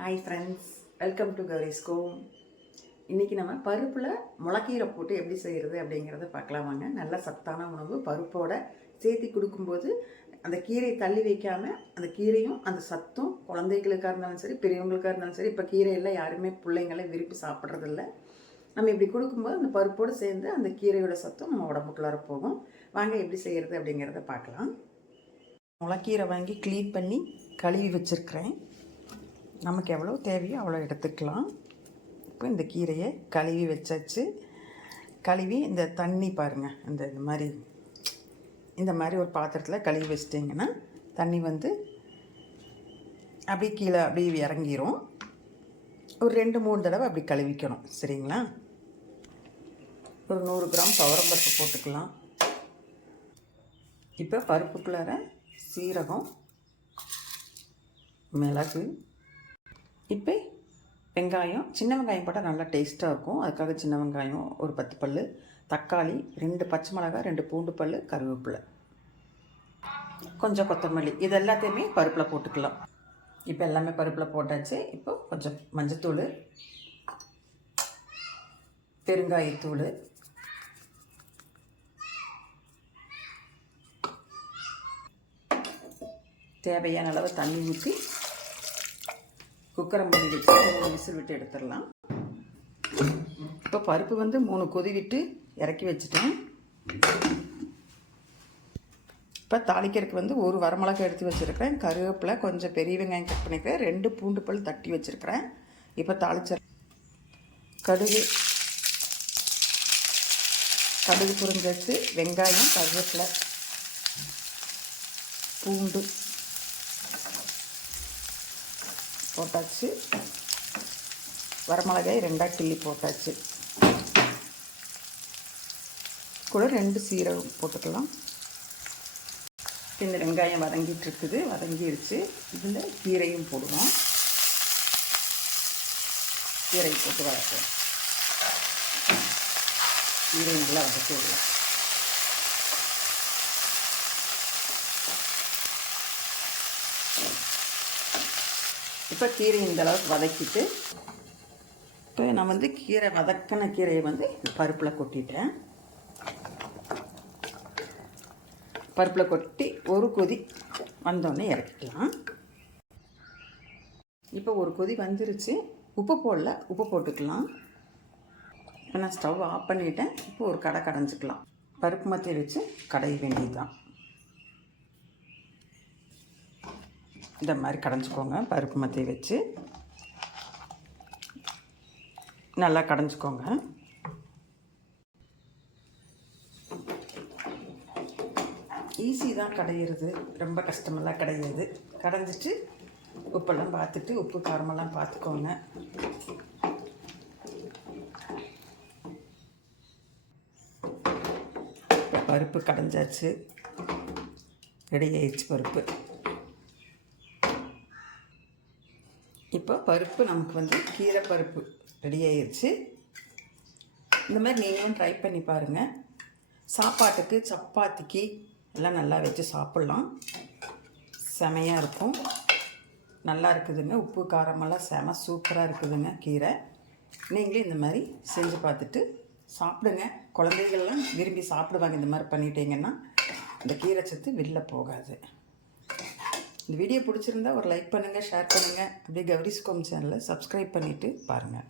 Hi friends, welcome to Gowri's home. இன்றைக்கி நம்ம பருப்பில் முளைக்கீரை போட்டு எப்படி செய்கிறது அப்படிங்கிறத பார்க்கலாம் வாங்க. நல்ல சத்தான உணவு பருப்போடு சேர்த்து கொடுக்கும்போது அந்த கீரையை தள்ளி வைக்காமல் அந்த கீரையும் அந்த சத்தும் குழந்தைகளுக்காக இருந்தாலும் சரி பெரியவங்களுக்காக இருந்தாலும் சரி. இப்போ கீரையெல்லாம் யாருமே பிள்ளைங்களே விரும்பி சாப்பிட்றதில்ல. நம்ம இப்படி கொடுக்கும்போது அந்த பருப்போடு சேர்ந்து அந்த கீரையோட சத்தும் நம்ம உடம்புக்குள்ளார போகும். வாங்க எப்படி செய்கிறது அப்படிங்கிறத பார்க்கலாம். முளைக்கீரை வாங்கி க்ளீன் பண்ணி கழுவி வச்சுருக்கிறேன். நமக்கு எவ்வளோ தேவையோ அவ்வளோ எடுத்துக்கலாம். இப்போ இந்த கீரையை கழுவி வச்சாச்சு. கழுவி இந்த தண்ணி பாருங்கள், இந்த மாதிரி ஒரு பாத்திரத்தில் கழுவி வச்சிட்டிங்கன்னா தண்ணி வந்து அப்படியே கீழே அப்படியே இறங்கிரும். ஒரு 2-3 தடவை அப்படி கழுவிக்கணும், சரிங்களா? ஒரு 100 கிராம் துவரம்பருப்பு போட்டுக்கலாம். இப்போ பருப்புக்குள்ளார சீரகம், மிளகு, இப்போ வெங்காயம், சின்ன வெங்காயம் போட்டால் நல்லா டேஸ்ட்டாக இருக்கும். அதுக்காக சின்ன வெங்காயம் ஒரு 10 பல், தக்காளி 2 பச்சை மிளகாய், 2 பூண்டு பல், கருவேப்பிலை, கொஞ்சம் கொத்தமல்லி, இது எல்லாத்தையுமே பருப்பில் போட்டுக்கலாம். இப்போ எல்லாமே பருப்பில் போட்டாச்சு. இப்போ கொஞ்சம் மஞ்சத்தூள், பெருங்காயத்தூள், தேவையான அளவு தண்ணி ஊற்றி குக்கரை மூடி வச்சு 3 விசில் விட்டு எடுத்துடலாம். இப்போ பருப்பு வந்து 3 கொதி விட்டு இறக்கி வச்சுட்டேன். இப்போ தாளிக்கிறதுக்கு வந்து ஒரு வரமிளகாய் எடுத்து வச்சுருக்கிறேன், கருவேப்பிலை, கொஞ்சம் பெரிய வெங்காயம் கட் பண்ணிக்கிறேன், 2 பூண்டு பல் தட்டி வச்சுருக்கிறேன். இப்போ தாளிச்ச கடுகு புரிஞ்சாச்சு. வெங்காயம், கருவேப்பிலை, பூண்டு போட்டாச்சு. வரமிளகாய் 2ஆக கிள்ளி போட்டாச்சு. கூட 2 சீரகம் போட்டுக்கலாம். இந்த வெங்காயம் வதங்கிட்டுருக்குது, வதங்கிடுச்சு. இதில் கீரையும் போடுவோம். கீரை போட்டு வதக்குவோம். கீரை நல்லா வதக்கி விடலாம். இப்போ கீரை இந்த அளவுக்கு வதக்கிட்டு இப்போ நான் வந்து வதக்கின கீரையை வந்து பருப்பில் கொட்டிட்டேன். பருப்பில் கொட்டி ஒரு கொதி வந்தோடனே இறக்கிக்கலாம். இப்போ ஒரு கொதி வந்துருச்சு. உப்பு போடல, உப்பு போட்டுக்கலாம். இப்போ நான் ஸ்டவ் ஆஃப் பண்ணிவிட்டேன். இப்போ ஒரு கடை கடைஞ்சிக்கலாம். பருப்பு மத்தி வச்சு கடைய வேண்டியது தான். இந்த மாதிரி கடைஞ்சிக்கோங்க. பருப்பு மத்தி வச்சு நல்லா கடைஞ்சிக்கோங்க. ஈஸி தான் கடையிறது, ரொம்ப கஷ்டமெல்லாம் கிடையாது. கடைஞ்சிட்டு உப்பெல்லாம் பார்த்துட்டு, உப்பு காரமெல்லாம் பார்த்துக்கோங்க. பருப்பு கடைஞ்சாச்சு, ரெடி ஆயிடுச்சு பருப்பு. இப்போ பருப்பு நமக்கு வந்து கீரை பருப்பு ரெடி ஆயிடுச்சு. இந்த மாதிரி நீங்களும் ட்ரை பண்ணி பாருங்கள். சாப்பாட்டுக்கு, சப்பாத்திக்கு எல்லாம் நல்லா வச்சு சாப்பிட்லாம். செமையாக இருக்கும், நல்லா இருக்குதுங்க. உப்பு காரமெல்லாம் செம சூப்பராக இருக்குதுங்க கீரை. நீங்களே இந்த மாதிரி செஞ்சு பார்த்துட்டு சாப்பிடுங்க. குழந்தைகள்லாம் விரும்பி சாப்பிடுவாங்க. இந்த மாதிரி பண்ணிட்டீங்கன்னா இந்த கீரை சத்து வெளில போகாது. இந்த வீடியோ பிடிச்சிருந்தா ஒரு லைக் பண்ணுங்கள், ஷேர் பண்ணுங்கள். அப்படியே கௌரிஸ் ஹோம் சேனலை சப்ஸ்கிரைப் பண்ணிவிட்டு பாருங்கள்.